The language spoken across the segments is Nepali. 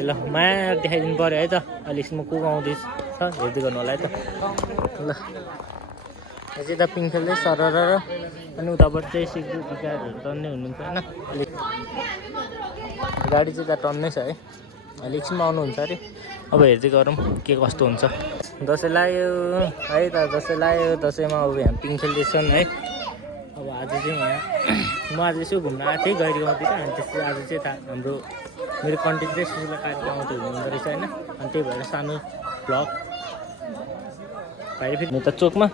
ल माया देखाइदिनु पऱ्यो है त अलिक म कुगाउँदैछ हेर्दै गर्नु होला है त ल यहाँ चाहिँ यता पिङ खेल्दै सरर र अनि उताबाट चाहिँ सिक्युरिटी गार्डहरू टन्नै हुनुहुन्छ होइन अलिक गाडी चाहिँ यता टन्नै छ है अहिले एकछिनमा आउनुहुन्छ अरे अब हेर्दै गरौँ के कस्तो हुन्छ दसैँ लाग्यो है त दसैँ लाग्यो दसैँमा अब यहाँ पिङ खेल्दैछन् है अब आज चाहिँ यहाँ म आज यसो घुम्न आएको थिएँ गैरी गाउँतिर अनि त्यसपछि आज चाहिँ हाम्रो मेरो कन्टेन्ट चाहिँ सुशीला कार्की गाउँतिर हुनुहुँदो रहेछ होइन अनि त्यही भएर सानो भ्लग भाइ फेरि यता चोकमा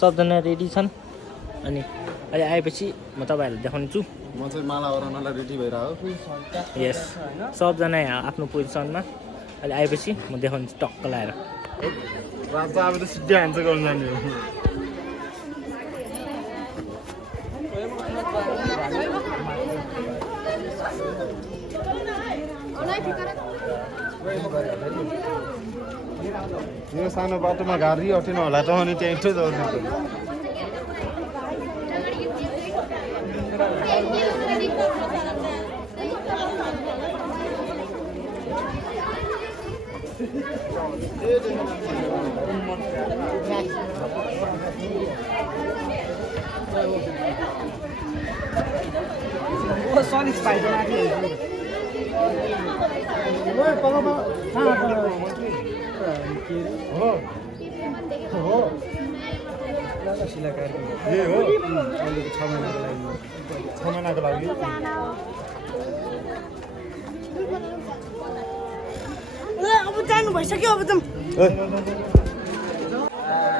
सबजना रेडी छन् अनि अहिले आएपछि म तपाईँहरूलाई देखाउँछु म चाहिँ माला ओराउनलाई रेडी भइरहेको यस सबजना यहाँ आफ्नो पोजिसनमा अहिले आएपछि म देखाउँछु टक्क लाएर राजा अब त सिधै हान्छ गर्नु जाने हो यो सानो बाटोमा गाडी अटेन होला त अनि त्यहीँ दौड्नु Sonic Spider-Man. अब जानु भइसक्यो अब जाउँ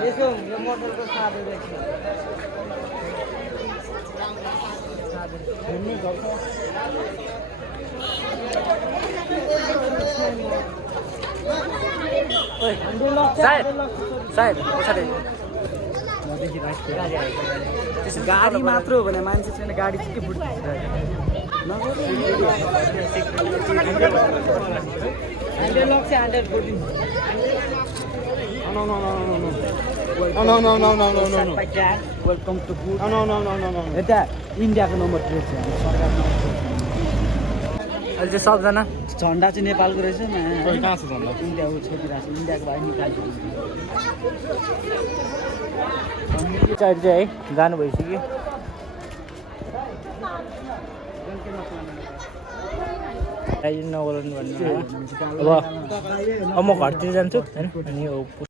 यसो यो मोटरको साधन सायद पछाडि गाडी मात्र हो भने मान्छे छैन गाडी चाहिँ के फुट्छ वेलकम टु फुड यता इन्डियाको नम्बर 3 छ अहिले चाहिँ सबजना झन्डा चाहिँ नेपालको रहेछ कहाँ छ झन्डा इन्डियाको छोडिरहेको छ इन्डियाको भाइ निकाल्छ चाहिँ है जानु भइसक्यो नगराउनु भन्नु अब म घरतिर जान्छु होइन अनि